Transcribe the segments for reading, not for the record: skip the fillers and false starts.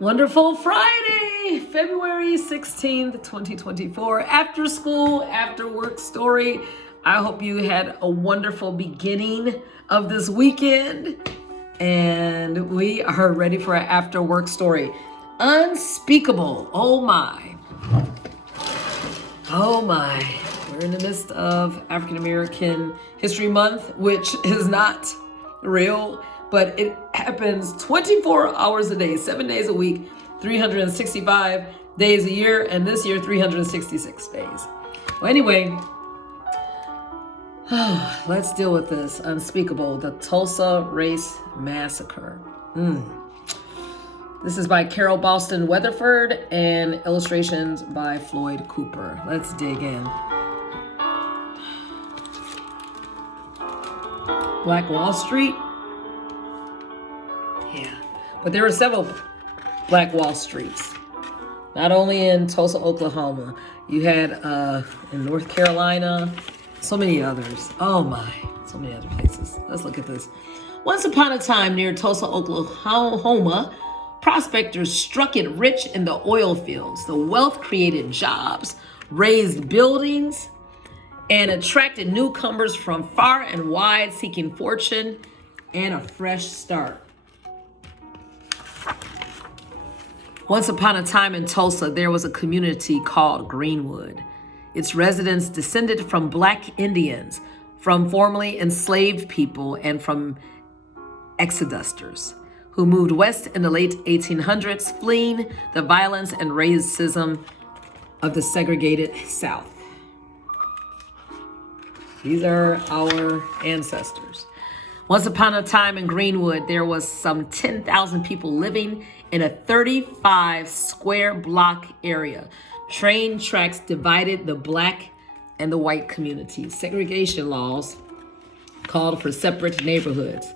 Wonderful Friday, February 16th, 2024. After school, after work story. I hope you had a wonderful beginning of this weekend. And we are ready for our after work story. Unspeakable. Oh my. Oh my. We're in the midst of African American History Month, which is not real, but it happens 24 hours a day, 7 days a week, 365 days a year, and this year 366 days. Well, anyway, let's deal with this. Unspeakable, the Tulsa Race Massacre. This is by Carol Boston Weatherford and illustrations by Floyd Cooper. Let's dig in. Black Wall Street. Yeah, but there were several Black Wall Streets. Not only in Tulsa, Oklahoma. You had in North Carolina, so many others. Oh my, so many other places. Let's look at this. Once upon a time near Tulsa, Oklahoma, prospectors struck it rich in the oil fields. The wealth created jobs, raised buildings, and attracted newcomers from far and wide seeking fortune and a fresh start. Once upon a time in Tulsa, there was a community called Greenwood. Its residents descended from Black Indians, from formerly enslaved people, and from exodusters who moved west in the late 1800s, fleeing the violence and racism of the segregated South. These are our ancestors. Once upon a time in Greenwood, there was some 10,000 people living in a 35 square block area. Train tracks divided the Black and the white communities. Segregation laws called for separate neighborhoods,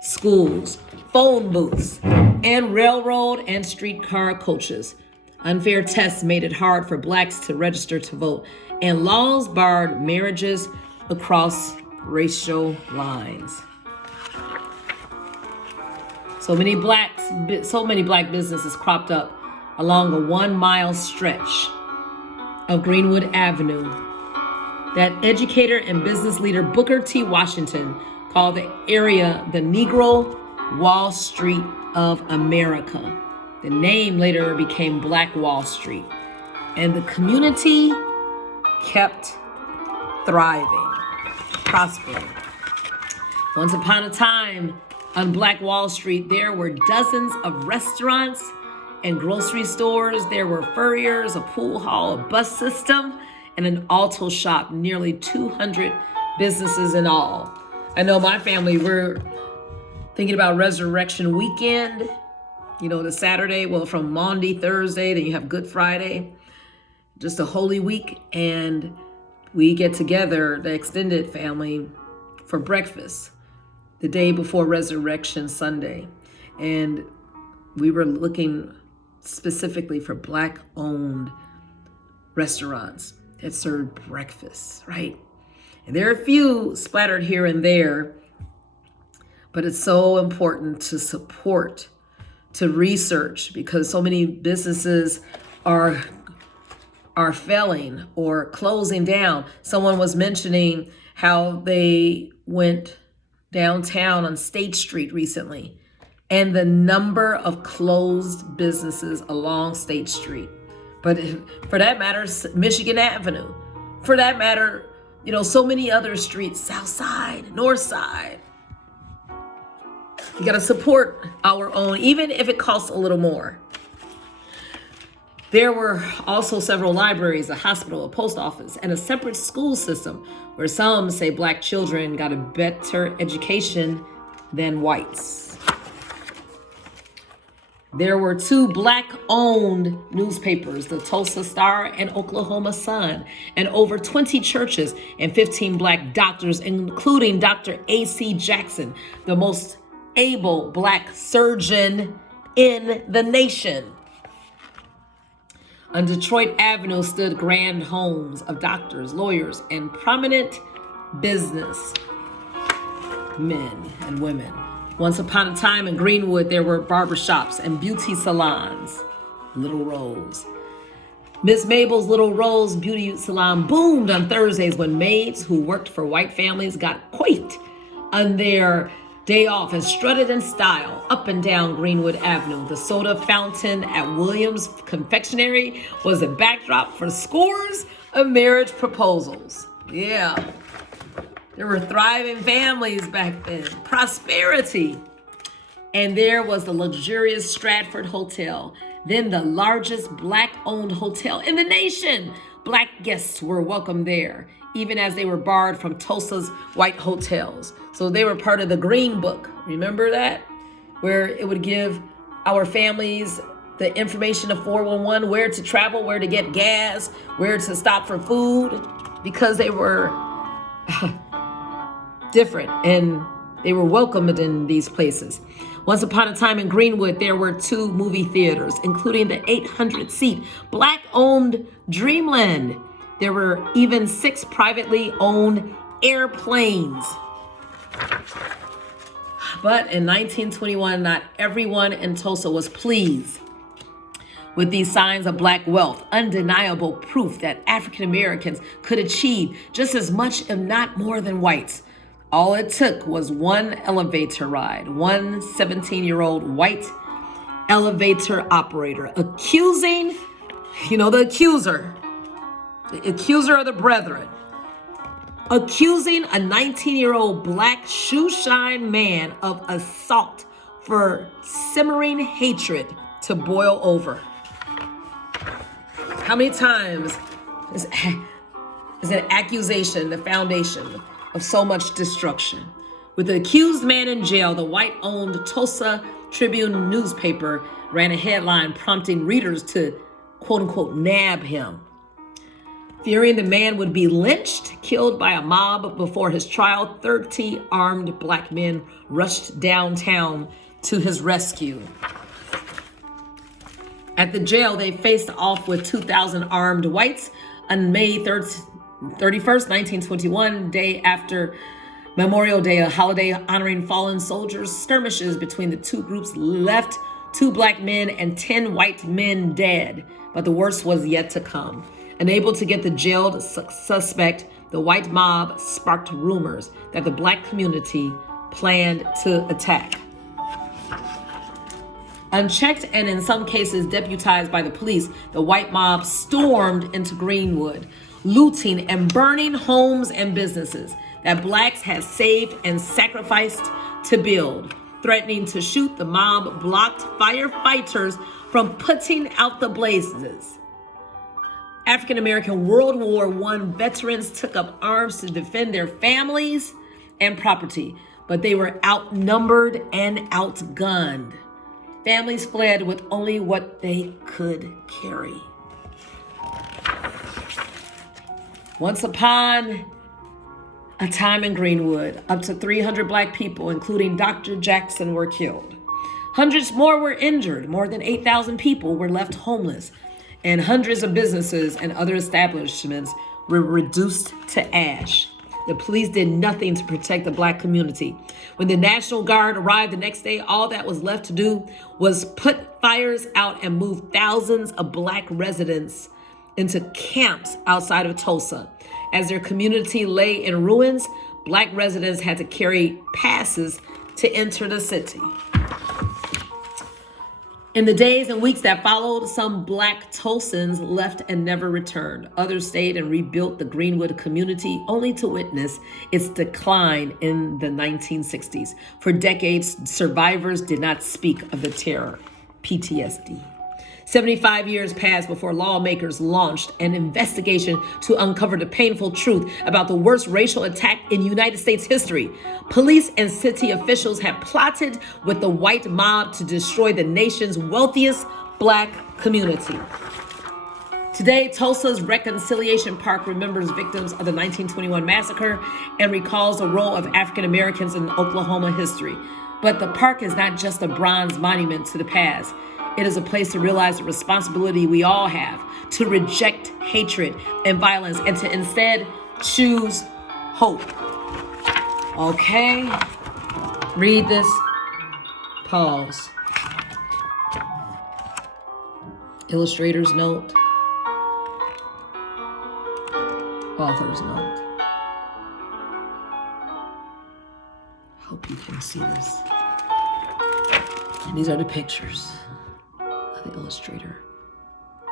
schools, phone booths, and railroad and streetcar coaches. Unfair tests made it hard for Blacks to register to vote, and laws barred marriages across racial lines. So many Black businesses cropped up along a 1 mile stretch of Greenwood Avenue that educator and business leader Booker T. Washington called the area the Negro Wall Street of America. The name later became Black Wall Street, and the community kept thriving, prospering. Once upon a time, on Black Wall Street, there were dozens of restaurants and grocery stores. There were furriers, a pool hall, a bus system, and an auto shop. Nearly 200 businesses in all. I know my family, we're thinking about Resurrection Weekend. You know, the Saturday, well, from Maundy, Thursday, then you have Good Friday, just a Holy Week. And we get together, the extended family, for breakfast the day before Resurrection Sunday. And we were looking specifically for Black-owned restaurants that served breakfast, right? And there are a few splattered here and there, but it's so important to support, to research, because so many businesses are failing or closing down. Someone was mentioning how they went downtown on State Street recently, and the number of closed businesses along State Street. But for that matter, Michigan Avenue. For that matter, you know, so many other streets, South Side, North Side. You gotta support our own, even if it costs a little more. There were also several libraries, a hospital, a post office, and a separate school system where some say Black children got a better education than whites. There were 2 Black-owned newspapers, the Tulsa Star and Oklahoma Sun, and over 20 churches and 15 Black doctors, including Dr. A.C. Jackson, the most able Black surgeon in the nation. On Detroit Avenue stood grand homes of doctors, lawyers, and prominent business men and women. Once upon a time in Greenwood, there were barbershops and beauty salons. Little Rose. Miss Mabel's Little Rose Beauty Salon boomed on Thursdays when maids who worked for white families got quaked on their day off and strutted in style up and down Greenwood Avenue. The soda fountain at Williams Confectionery was a backdrop for scores of marriage proposals. Yeah, there were thriving families back then, prosperity. And there was the luxurious Stratford Hotel, then the largest Black-owned hotel in the nation. Black guests were welcome there, even as they were barred from Tulsa's white hotels. So they were part of the Green Book. Remember that? Where it would give our families the information of 411, where to travel, where to get gas, where to stop for food, because they were different and they were welcomed in these places. Once upon a time in Greenwood, there were 2 movie theaters, including the 800-seat Black-owned Dreamland. There were even 6 privately owned airplanes. But in 1921, not everyone in Tulsa was pleased with these signs of Black wealth, undeniable proof that African Americans could achieve just as much, if not more, than whites. All it took was one elevator ride, one 17-year-old white elevator operator accusing, the accuser of the brethren, accusing a 19-year-old Black shoe-shine man of assault for simmering hatred to boil over. How many times is an accusation the foundation of so much destruction? With the accused man in jail, the white-owned Tulsa Tribune newspaper ran a headline prompting readers to, quote-unquote, nab him. Fearing the man would be lynched, killed by a mob before his trial, 30 armed Black men rushed downtown to his rescue. At the jail, they faced off with 2,000 armed whites on May 31st, 1921, day after Memorial Day, a holiday honoring fallen soldiers. Skirmishes between the 2 groups left 2 Black men and 10 white men dead, but the worst was yet to come. Unable to get the jailed suspect, the white mob sparked rumors that the Black community planned to attack. Unchecked and in some cases deputized by the police, the white mob stormed into Greenwood, looting and burning homes and businesses that Blacks had saved and sacrificed to build. Threatening to shoot, the mob blocked firefighters from putting out the blazes. African American World War I veterans took up arms to defend their families and property, but they were outnumbered and outgunned. Families fled with only what they could carry. Once upon a time in Greenwood, up to 300 Black people, including Dr. Jackson, were killed. Hundreds more were injured. More than 8,000 people were left homeless, and hundreds of businesses and other establishments were reduced to ash. The police did nothing to protect the Black community. When the National Guard arrived the next day, all that was left to do was put fires out and move thousands of Black residents into camps outside of Tulsa. As their community lay in ruins, Black residents had to carry passes to enter the city. In the days and weeks that followed, some Black Tulsans left and never returned. Others stayed and rebuilt the Greenwood community, only to witness its decline in the 1960s. For decades, survivors did not speak of the terror, PTSD. 75 years passed before lawmakers launched an investigation to uncover the painful truth about the worst racial attack in United States history. Police and city officials had plotted with the white mob to destroy the nation's wealthiest Black community. Today, Tulsa's Reconciliation Park remembers victims of the 1921 massacre and recalls the role of African Americans in Oklahoma history. But the park is not just a bronze monument to the past. It is a place to realize the responsibility we all have to reject hatred and violence and to instead choose hope. Okay, read this pause. Illustrator's note. Author's note. Hope you can see this. And these are the pictures of the illustrator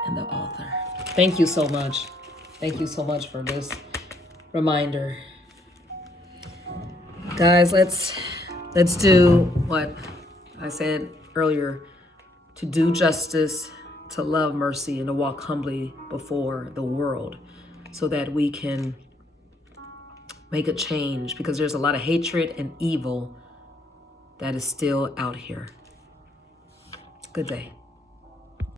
and the author. Thank you so much. Thank you so much for this reminder. Guys, let's do what I said earlier, to do justice, to love mercy, and to walk humbly before the world so that we can make a change, because there's a lot of hatred and evil that is still out here. Good day.